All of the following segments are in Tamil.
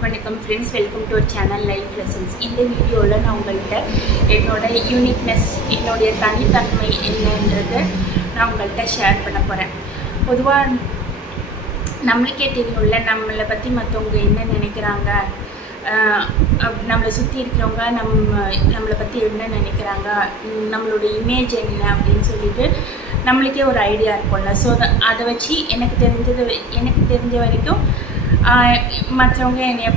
வணக்கம் friends welcome to our channel life lessons இந்த வீடியோவில் நான் உங்கள்கிட்ட என்னோட யூனிக்னஸ் என்னுடைய தனித்தன்மை என்னன்றது நான் உங்கள்கிட்ட ஷேர் பண்ண போகிறேன் பொதுவாக நம்மளுக்கே தெரியும்ல நம்மளை பற்றி மற்றவங்க என்ன நினைக்கிறாங்க அப்- நம்மளை சுற்றி இருக்கிறவங்க நம்ம நம்மளை பற்றி என்ன நினைக்கிறாங்க நம்மளோட இமேஜ் என்ன அப்படின்னு சொல்லிட்டு நம்மளுக்கே ஒரு ஐடியா இருக்கும்ல. ஸோ அதை வச்சு எனக்கு தெரிஞ்சது எனக்கு தெரிஞ்ச வரைக்கும் மற்றவங்க என்னைய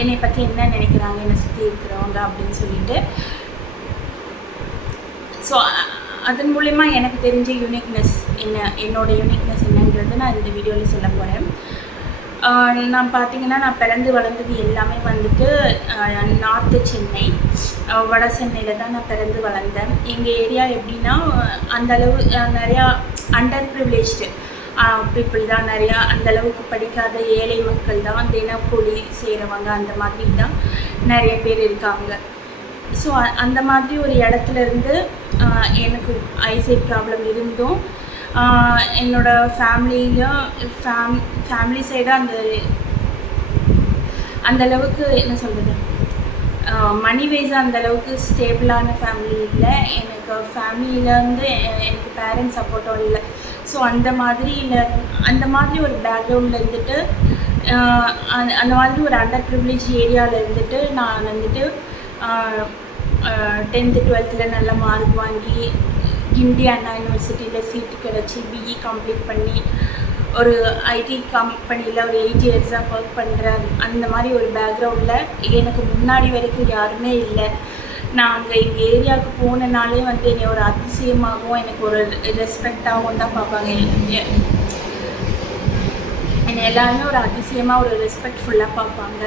என்னை பற்றி என்ன நினைக்கிறாங்க என்னை சுற்றி இருக்கிறவங்க அப்படின்னு சொல்லிட்டு. ஸோ அதன் மூலயமா எனக்கு தெரிஞ்ச யூனிக்னஸ் என்ன என்னோட யூனிக்னஸ் என்னங்கிறது நான் இந்த வீடியோவில் சொல்ல போகிறேன் நான் பார்த்தீங்கன்னா நான் பிறந்து வளர்ந்தது எல்லாமே வந்துட்டு நார்த்து சென்னை. வட சென்னையில் தான் நான் பிறந்து வளர்ந்தேன். எங்கள் ஏரியா எப்படின்னா அந்தளவு நிறையா அண்டர் ப்ரிவிலேஜ்டு பீப்புள் தான் நிறையா அந்த அளவுக்கு படிக்காத ஏழை மக்கள் தான் தினக்கூலி செய்கிறவங்க அந்த மாதிரி தான் நிறைய பேர் இருக்காங்க. ஸோ அந்த மாதிரி ஒரு இடத்துல இருந்து எனக்கு ஐசைட் ப்ராப்ளம் இருந்தும் என்னோட ஃபேமிலியிலும் ஃபேம் ஃபேமிலி சைடாக அந்த அந்தளவுக்கு என்ன சொல்கிறது மணி வைஸ் அந்தளவுக்கு ஸ்டேபிளான ஃபேமிலி இல்லை எனக்கு ஃபேமிலியிலேருந்து எனக்கு பேரண்ட்ஸ் சப்போர்ட்டும் இல்லை. ஸோ அந்த மாதிரி இல்லை அந்த மாதிரி ஒரு பேக்ரவுண்டில் இருந்துட்டு அந்த அந்த மாதிரி ஒரு அண்டர் ப்ரிவிலேஜ் ஏரியாவில் இருந்துட்டு நான் வந்துட்டு டென்த்து டுவெல்த்தில் நல்ல மார்க் வாங்கி கிண்டி அண்ணா யூனிவர்சிட்டியில் சீட்டு கிடச்சி பிஇ கம்ப்ளீட் பண்ணி ஒரு ஐடி கம்பெனியில் ஒரு எயிட் இயர்ஸாக ஒர்க் பண்ணுறேன் அந்த மாதிரி ஒரு பேக்ரவுண்டில் எனக்கு முன்னாடி வரைக்கும் யாருமே இல்லை. நான் அங்கே எங்கள் ஏரியாவுக்கு போனனாலே வந்து என்னை ஒரு அதிசயமாகவும் எனக்கு ஒரு ரெஸ்பெக்டாகவும் தான் பார்ப்பாங்க. என்னை எல்லாருமே ஒரு அதிசயமாக ஒரு ரெஸ்பெக்ட்ஃபுல்லாக பார்ப்பாங்க.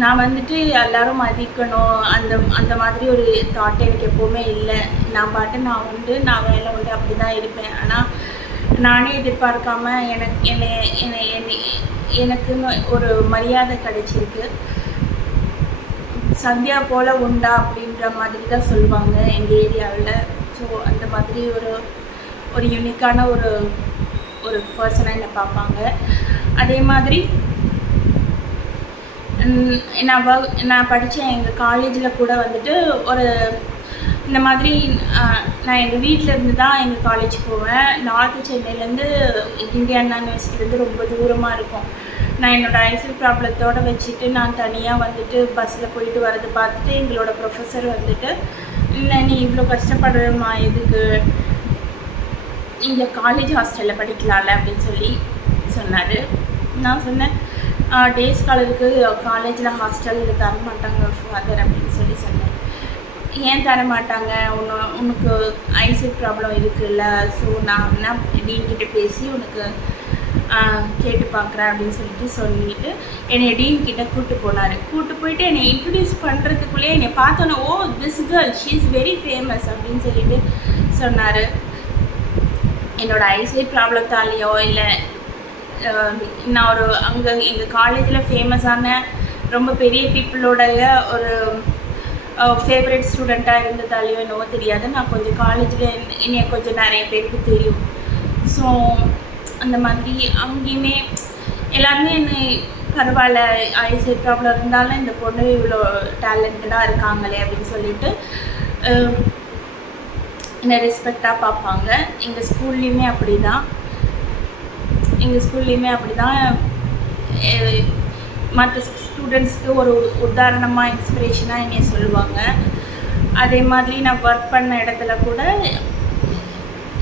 நான் வந்துட்டு எல்லாரும் மதிக்கணும். அந்த அந்த மாதிரி ஒரு தாட் எனக்கு எப்போவுமே இல்லை. நான் பாட்டு நான் உண்டு நான் வேலை உண்டு அப்படி தான் இருப்பேன். ஆனால் நானே எதிர்பார்க்காம எனக்கு என்னை என்னை என்னை எனக்குன்னு ஒரு மரியாதை கிடைச்சிருக்கு. சந்தியா போல் உண்டா அப்படின்ற மாதிரி தான் சொல்லுவாங்க எங்கள் ஏரியாவில். ஸோ அந்த மாதிரி ஒரு ஒரு யூனிக்கான ஒரு ஒரு பர்சனாக என்னை பார்ப்பாங்க. அதே மாதிரி நான் வ- நான் படித்தேன் எங்கள் காலேஜில் கூட வந்துட்டு ஒரு இந்த மாதிரி நான் எங்கள் வீட்டில் இருந்து தான் எங்கள் காலேஜ் போவேன். நார்த்து சென்னையிலேருந்து இந்தியா அண்ணா யூனிவர்சிட்டிலேருந்து ரொம்ப தூரமாக இருக்கும். நான் என்னோடய ஐசல் ப்ராப்ளத்தோடு வச்சுட்டு நான் தனியாக வந்துட்டு பஸ்ஸில் போயிட்டு வரது பார்த்துட்டு எங்களோட ப்ரொஃபஸர் வந்துட்டு இல்லை நீ இவ்வளோ கஷ்டப்படுறமா எதுக்கு? இங்கே காலேஜ் ஹாஸ்டலில் படிக்கலாம்ல அப்படின்னு சொல்லி சொன்னார். நான் சொன்னேன் டே ஸ்காலருக்கு காலேஜில் ஹாஸ்டலில் தர மாட்டாங்க ஃபாதர் அப்படின்னு சொல்லி சொன்னேன். ஏன் தர மாட்டாங்க உன்னு உனக்கு ஐசிட் ப்ராப்ளம் இருக்குல்ல ஸோ நான் என்ன டீன்கிட்ட பேசி உனக்கு கேட்டு பார்க்குறேன் அப்படின்னு சொல்லிட்டு சொல்லிட்டு என்னை டீன் கிட்டே கூட்டு போனார். கூட்டு போயிட்டு என்னை இன்ட்ரடியூஸ் பண்ணுறதுக்குள்ளேயே என்னை பார்த்தோன்னே ஓ this girl she is very famous அப்படின்னு சொல்லிட்டு சொன்னார். என்னோடய ஐசைட் ப்ராப்ளத்தாலேயோ இல்லை நான் ஒரு அங்கே எங்கள் காலேஜில் ஃபேமஸான ரொம்ப பெரிய பீப்புளோடைய ஒரு ஃபேவரட் ஸ்டூடெண்ட்டாக இருந்ததாலேயோ என்னவோ தெரியாது நான் கொஞ்சம் காலேஜில் என்னைய கொஞ்சம் நிறைய பேருக்கு தெரியும். ஸோ அந்த மாதிரி அங்கேயுமே எல்லாருமே என்னை பரவாயில்ல ஐசை ப்ராப்ளம் இருந்தாலும் இந்த பொண்ணு இவ்வளோ டேலண்டடாக இருக்காங்களே அப்படின்னு சொல்லிட்டு என்னை ரெஸ்பெக்டாக பார்ப்பாங்க. எங்கள் ஸ்கூல்லேயுமே அப்படி தான் எங்கள் ஸ்கூல்லேயுமே அப்படி தான் மற்ற ஸ்டூடெண்ட்ஸ்க்கு ஒரு உதாரணமாக இன்ஸ்பிரேஷனாக என்னைய சொல்லுவாங்க. அதே மாதிரி நான் ஒர்க் பண்ண இடத்துல கூட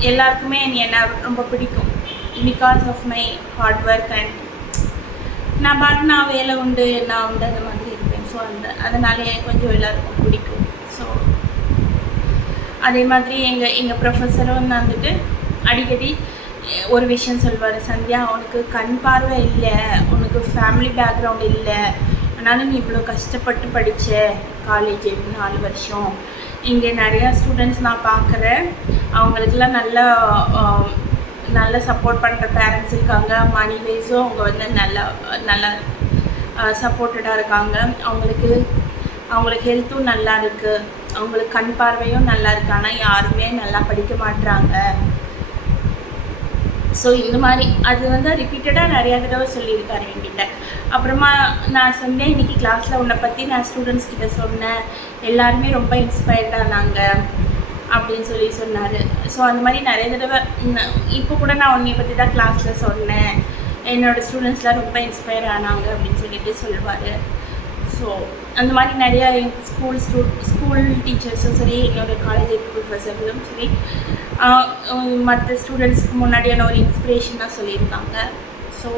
எல்லாருக்குமே என்னை ரொம்ப பிடிக்கும். Because of my hard work and நான் பாட்டு நான் வேலை உண்டு நான் உண்டு அந்த மாதிரி இருப்பேன். ஸோ அந்த அதனாலேயே கொஞ்சம் எல்லாருக்கும் பிடிக்கும். ஸோ அதே மாதிரி எங்கள் எங்கள் ப்ரொஃபஸரும் வந்துட்டு அடிக்கடி ஒரு விஷயம் சொல்வார் சந்தியா உனக்கு கண் பார்வை இல்லை உனக்கு ஃபேமிலி பேக்ரவுண்ட் இல்லை அதனால நீ இவ்வளோ கஷ்டப்பட்டு படித்த காலேஜ் நாலு வருஷம். இங்கே நிறையா ஸ்டூடெண்ட்ஸ் நான் பார்க்குறேன். அவங்களுக்கெல்லாம் நல்ல நல்லா நல்ல சப்போர்ட் பண்ணுற பேரண்ட்ஸ் இருக்காங்க. மணி வைஸும் அவங்க வந்து நல்லா நல்லா சப்போர்ட்டடாக இருக்காங்க. அவங்களுக்கு அவங்களுக்கு ஹெல்த்தும் நல்லா இருக்குது அவங்களுக்கு கண் பார்வையும் நல்லா இருக்கு. ஆனால் யாருமே நல்லா படிக்க மாட்றாங்க. ஸோ இந்த மாதிரி அது வந்து ரிப்பீட்டடாக நிறையா தடவை சொல்லியிருக்காரு என்கிட்ட. அப்புறமா நான் சொன்னேன் இன்றைக்கி கிளாஸில் உன்னை பற்றி நான் ஸ்டூடெண்ட்ஸ் கிட்ட சொன்னேன். எல்லாருமே ரொம்ப இன்ஸ்பயர்ட் ஆனாங்க அப்படின்னு சொல்லி சொன்னார். ஸோ அந்த மாதிரி நிறைய தடவை இப்போ கூட நான் உன்னை பற்றி தான் கிளாஸில் சொன்னேன். என்னோடய ஸ்டூடெண்ட்ஸ்லாம் ரொம்ப இன்ஸ்பயர் ஆனாங்க அப்படின்னு சொல்லிட்டு சொல்லுவார். ஸோ அந்த மாதிரி நிறையா ஸ்கூல் ஸ்டூ ஸ்கூல் டீச்சர்ஸும் சரி என்னோடய காலேஜ் ப்ரொஃபஸர்களும் சரி மற்ற ஸ்டூடெண்ட்ஸ்க்கு முன்னாடியான ஒரு இன்ஸ்பிரேஷனாக சொல்லியிருக்காங்க. ஸோ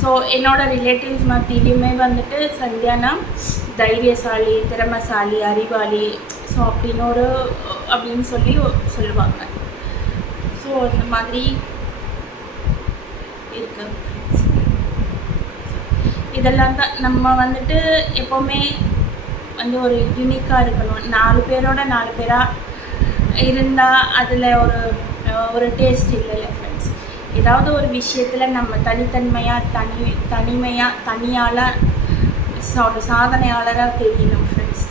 ஸோ என்னோடய ரிலேட்டிவ்ஸ் மத்தியிலையுமே வந்துட்டு சந்தியானா தைரியசாலி திறமசாலி அறிவாளி. ஸோ அப்படின்னு ஒரு அப்படின்னு சொல்லி சொல்லுவாங்க. ஸோ இந்த மாதிரி இருக்கு. இதெல்லாம் தான் நம்ம வந்துட்டு எப்போவுமே வந்து ஒரு யூனிக்காக இருக்கணும். நாலு பேரோட நாலு பேராக இருந்தால் அதில் ஒரு ஒரு டேஸ்ட் இல்லைல்ல ஃப்ரெண்ட்ஸ் ஏதாவது ஒரு விஷயத்தில் நம்ம தனித்தன்மையாக தனி தனிமையாக தனியால் ஒரு சாதனையாளராக தெரியணும் ஃப்ரெண்ட்ஸ்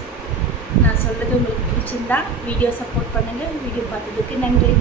நான் சொல்கிறது உங்களுக்கு பிடிச்சிருந்தா வீடியோ சப்போர்ட் பண்ணுங்கள் வீடியோ பார்த்ததுக்கு நன்றி.